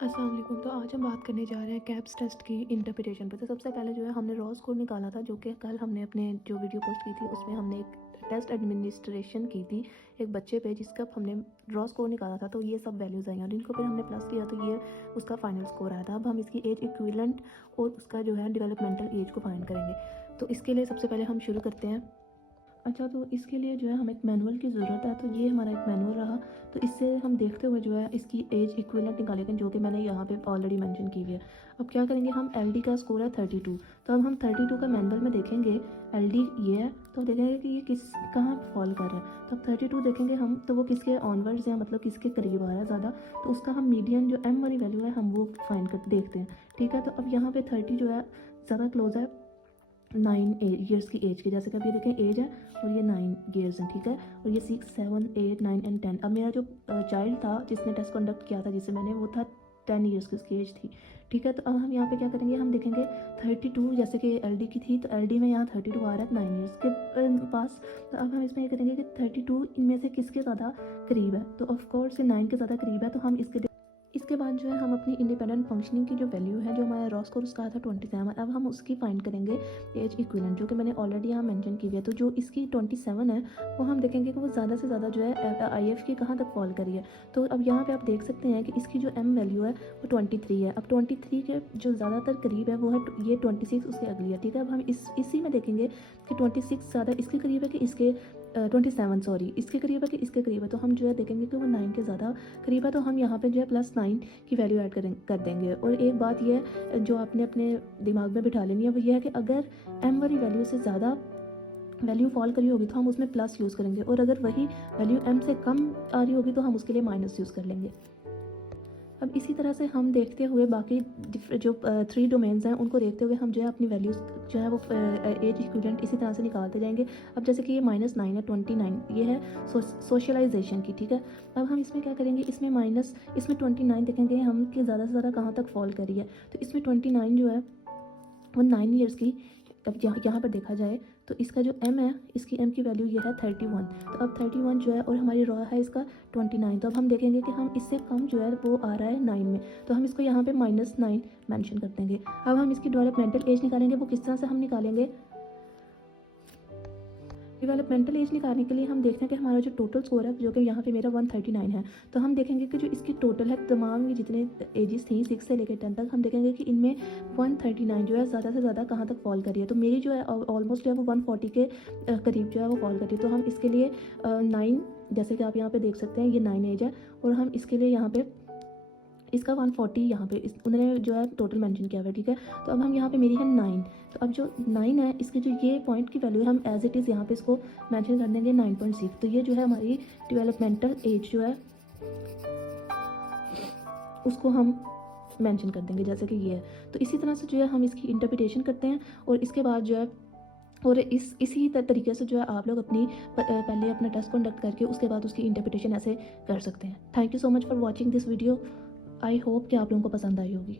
अस्सलाम वालेकुम। तो आज हम बात करने जा रहे हैं कैप्स टेस्ट की इंटरप्रिटेशन पर। तो सबसे पहले जो है हमने रॉ स्कोर निकाला था, जो कि कल हमने अपने जो वीडियो पोस्ट की थी उसमें हमने एक टेस्ट एडमिनिस्ट्रेशन की थी एक बच्चे पे, जिसका हमने रॉ स्कोर निकाला था। तो ये सब वैल्यूज़ आई और इनको फिर हमने प्लस किया तो ये उसका फाइनल स्कोर आया था। अब हम इसकी एज इक्विवेलेंट और उसका जो है डेवलपमेंटल एज को फाइंड करेंगे। तो इसके लिए सबसे पहले हम शुरू करते हैं। अच्छा, तो इसके लिए जो है हमें एक मैनुअल की ज़रूरत है। तो ये हमारा एक मैनुअल रहा। तो इससे हम देखते हुए जो है इसकी एज इक्विवेलेंट निकालेंगे, जो कि मैंने यहाँ पे ऑलरेडी मेंशन की हुई है। अब क्या करेंगे, हम एलडी का स्कोर है 32। तो अब हम 32 का मैनुअल में देखेंगे, एलडी ये है तो देखेंगे कि ये किस कहाँ फॉल कर रहा है। तो अब 32 देखेंगे हम, तो वो किसके ऑनवर्ड्स या मतलब किसके करीब आ रहा है ज़्यादा। तो उसका हम मीडियन जो एम वाली वैल्यू है हम वो फाइंड कर देखते हैं। ठीक है, तो अब यहाँ पे 30 जो है ज़्यादा क्लोज है 9 ईयर्स की एज के। जैसे कि अब ये देखें एज है और ये 9 ईयर्स हैं। ठीक है, और ये 6, 7, 8, 9 एंड 10। अब मेरा जो चाइल्ड था जिसने टेस्ट कंडक्ट किया था जिससे मैंने, वो था 10 ईयर्स की उसकी एज थी। ठीक है, तो अब हम यहाँ पे क्या करेंगे, हम देखेंगे 32 जैसे कि एलडी की थी, तो एलडी में यहाँ 32 आ रहा है 9 ईयर्स के पास। तो अब हम इसमें ये करेंगे कि 32 इनमें से किसके ज़्यादा करीब है। तो ऑफकोर्स ये 9 के ज़्यादा करीब है। तो हम इसके बाद जो है हम अपनी इंडिपेंडेंट फंक्शनिंग की जो वैल्यू है, जो हमारा रॉ स्कोर उसका आया था 27। अब हम उसकी फाइंड करेंगे एज इक्विवेलेंट, जो कि मैंने ऑलरेडी यहाँ मेंशन की हुई है। तो जो इसकी 27 है वो हम देखेंगे कि वो ज़्यादा से ज़्यादा जो है आईएफ की कहाँ तक फॉल करी है। तो अब यहाँ पे आप देख सकते हैं कि इसकी जो एम वैल्यू है वो 23 है। अब 23 के जो ज़्यादातर करीब है वो है ये 26 उसके अगली है। ठीक है, अब हम इसी में देखेंगे कि 26 ज़्यादा इसके करीब है कि इसके 27 सॉरी इसके करीब है कि इसके करीब है। तो हम जो है देखेंगे कि वो 9 के ज़्यादा करीब है। तो हम यहाँ पे जो है +9 की वैल्यू ऐड कर देंगे। और एक बात ये जो आपने अपने दिमाग में बिठा लेनी है वो ये है कि अगर एम वाली वैल्यू से ज़्यादा वैल्यू फॉल करी होगी तो हम उसमें प्लस यूज़ करेंगे, और अगर वही वैल्यू एम से कम आ रही होगी तो हम उसके लिए माइनस यूज़ कर लेंगे। अब इसी तरह से हम देखते हुए बाकी जो 3 डोमेन्स हैं उनको देखते हुए हम जो है अपनी वैल्यूज़ जो है वो एज इक्विवेलेंट इसी तरह से निकालते जाएंगे। अब जैसे कि ये -9 है, 29 ये है सोशलाइजेशन की। ठीक है, अब हम इसमें क्या करेंगे, इसमें 29 देखेंगे हम कि ज़्यादा से ज़्यादा कहाँ तक फॉल करी है। तो इसमें 29 जो है वो 9 ईयर्स की। अब यहाँ पर देखा जाए तो इसका जो एम है, इसकी एम की वैल्यू ये है 31। तो अब 31 जो है और हमारी रॉ है इसका 29। तो अब हम देखेंगे कि हम इससे कम जो है वो आ रहा है 9 में। तो हम इसको यहाँ पे -9 मेंशन कर देंगे। अब हम इसकी डेवलपमेंटल एज निकालेंगे। वो किस तरह से हम निकालेंगे, डेवलपमेंटल एज निकालने के लिए हम देखते हैं कि हमारा जो टोटल स्कोर है, जो कि यहाँ पे मेरा 139 है। तो हम देखेंगे कि जो इसकी टोटल है तमाम ये जितने एजेस थी 6 से लेकर 10 तक, हम देखेंगे कि इनमें 139 जो है ज़्यादा से ज़्यादा कहाँ तक फॉल करी है। तो मेरी जो है ऑलमोस्ट जो है वो 140 के करीब जो है वो फॉल करी है। तो हम इसके लिए 9, जैसे कि आप यहाँ पे देख सकते हैं ये 9 एज है, और हम इसके लिए यहाँ पे इसका 140 यहाँ पे उन्होंने जो है टोटल मेंशन किया हुआ है। ठीक है, तो अब हम यहाँ पे मेरी है 9। तो अब जो 9 है इसके जो ये पॉइंट की वैल्यू है हम एज इट इज़ यहाँ पे इसको मेंशन कर देंगे 9.6। तो ये जो है हमारी डेवलपमेंटल एज जो है उसको हम मेंशन कर देंगे जैसे कि ये है। तो इसी तरह से जो है हम इसकी इंटरप्रिटेशन करते हैं, और इसके बाद जो है और इसी तरीके से जो है आप लोग अपनी पहले अपना टेस्ट कंडक्ट करके उसके बाद उसकी इंटरप्रिटेशन ऐसे कर सकते हैं। Thank you so much for watching this video. I hope कि आप लोगों को पसंद आई होगी।